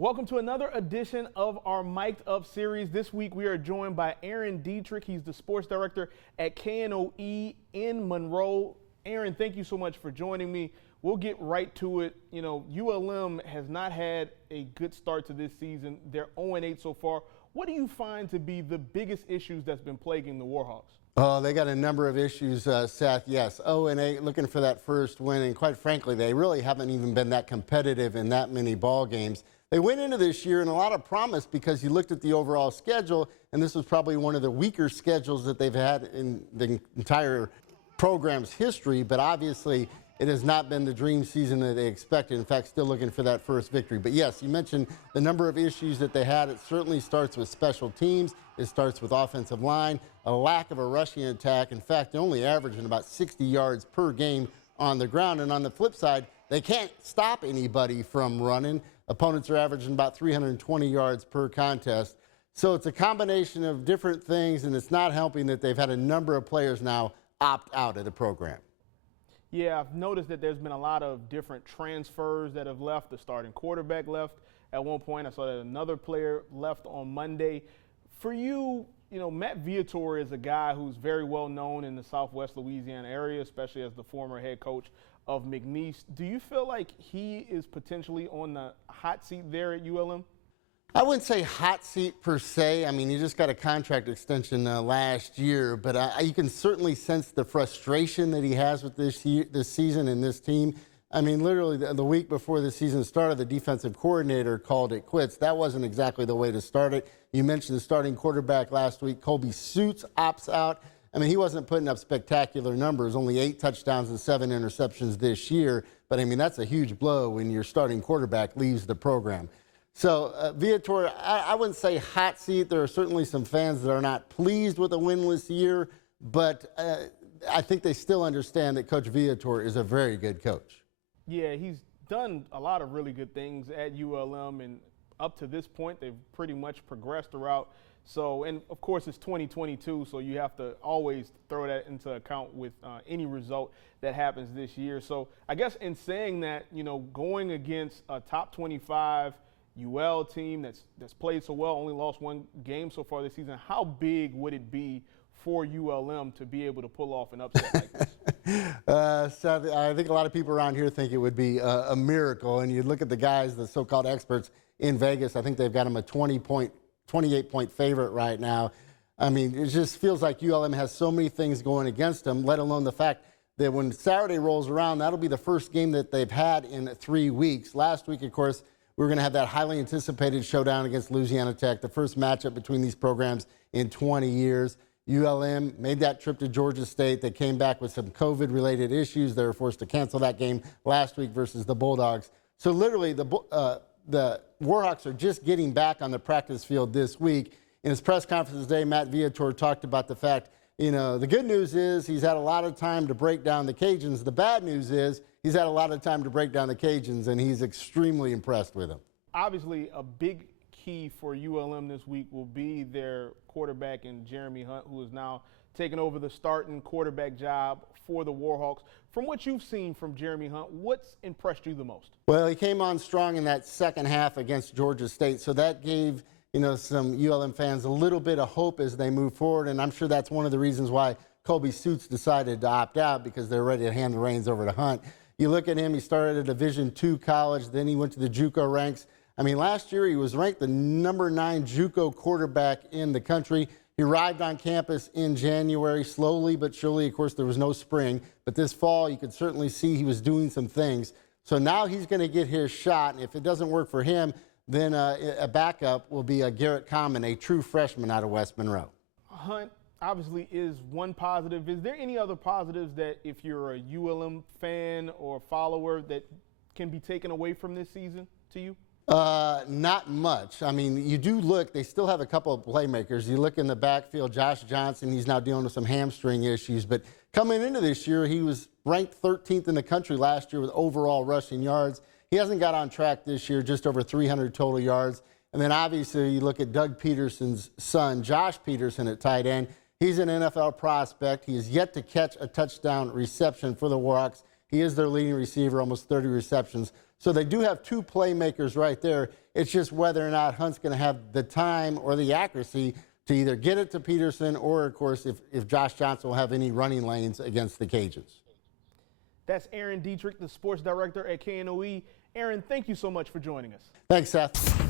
Welcome to another edition of our Mic'd Up series. This week we are joined by Aaron Dietrich. He's the sports director at KNOE in Monroe. Aaron, thank you so much for joining me. We'll get right to it. You know, ULM has not had a good start to this season. They're 0-8 so far. What do you find to be the biggest issues that's been plaguing the Warhawks? Oh, they got a number of issues, Seth. Yes, 0-8, looking for that first win, and quite frankly, they really haven't even been that competitive in that many ball games. They went into this year in a lot of promise because you looked at the overall schedule, and this was probably one of the weaker schedules that they've had in the entire program's history, but obviously it has not been the dream season that they expected. In fact, still looking for that first victory. But yes, you mentioned the number of issues that they had. It certainly starts with special teams. It starts with offensive line, a lack of a rushing attack. In fact, they're only averaging about 60 yards per game on the ground. And on the flip side, they can't stop anybody from running. Opponents are averaging about 320 yards per contest. So it's a combination of different things, and it's not helping that they've had a number of players now opt out of the program. Yeah, I've noticed that there's been a lot of different transfers that have left. The starting quarterback left at one point. I saw that another player left on Monday. For you, you know, Matt Viator is a guy who's very well known in the Southwest Louisiana area, especially as the former head coach of McNeese. Do you feel like he is potentially on the hot seat there at ULM? I wouldn't say hot seat per se. I mean, he just got a contract extension last year, but you can certainly sense the frustration that he has with this season and this team. I mean, literally the week before the season started, the defensive coordinator called it quits. That wasn't exactly the way to start it. You mentioned the starting quarterback last week, Colby Suits, opts out. I mean, he wasn't putting up spectacular numbers, only 8 touchdowns and 7 interceptions this year. But, I mean, that's a huge blow when your starting quarterback leaves the program. So, Viator, I wouldn't say hot seat. There are certainly some fans that are not pleased with a winless year, but I think they still understand that Coach Viator is a very good coach. Yeah, he's done a lot of really good things at ULM, and up to this point, they've pretty much progressed throughout. So, and of course, it's 2022, so you have to always throw that into account with any result that happens this year. So, I guess in saying that, you know, going against a top 25 UL team that's played so well, only lost 1 game so far this season, how big would it be for ULM to be able to pull off an upset like this? So I think a lot of people around here think it would be a miracle. And you look at the guys, the so-called experts in Vegas, I think they've got them a 28-point favorite right now. I mean, it just feels like ULM has so many things going against them, let alone the fact that when Saturday rolls around, that'll be the first game that they've had in 3 weeks. Last week, of course, we were going to have that highly anticipated showdown against Louisiana Tech, the first matchup between these programs in 20 years. ULM made that trip to Georgia State. They came back with some COVID-related issues. They were forced to cancel that game last week versus the Bulldogs. So literally, the Warhawks are just getting back on the practice field this week. In his press conference today, Matt Viator talked about the fact, you know, the good news is he's had a lot of time to break down the Cajuns. The bad news is he's had a lot of time to break down the Cajuns, and he's extremely impressed with them. Obviously, a big key for ULM this week will be their quarterback in Jeremy Hunt, who is now taking over the starting quarterback job for the Warhawks. From what you've seen from Jeremy Hunt, what's impressed you the most? Well, he came on strong in that second half against Georgia State, so that gave, you know, some ULM fans a little bit of hope as they move forward, and I'm sure that's one of the reasons why Colby Suits decided to opt out, because they're ready to hand the reins over to Hunt. You look at him, he started at a Division II college, then he went to the JUCO ranks. I mean, last year he was ranked the #9 JUCO quarterback in the country. He arrived on campus in January, slowly but surely. Of course, there was no spring, but this fall you could certainly see he was doing some things. So now he's going to get his shot, and if it doesn't work for him, then a backup will be Garrett Common, a true freshman out of West Monroe. Hunt obviously is one positive. Is there any other positives that, if you're a ULM fan or follower, that can be taken away from this season to you? Not much. I mean, you do look, they still have a couple of playmakers. You look in the backfield, Josh Johnson, he's now dealing with some hamstring issues. But coming into this year, he was ranked 13th in the country last year with overall rushing yards. He hasn't got on track this year, just over 300 total yards. And then obviously you look at Doug Peterson's son, Josh Peterson, at tight end. He's an NFL prospect. He has yet to catch a touchdown reception for the Warhawks. He is their leading receiver, almost 30 receptions. So they do have two playmakers right there. It's just whether or not Hunt's going to have the time or the accuracy to either get it to Peterson or, of course, if Josh Johnson will have any running lanes against the Cajuns. That's Aaron Dietrich, the sports director at KNOE. Aaron, thank you so much for joining us. Thanks, Seth.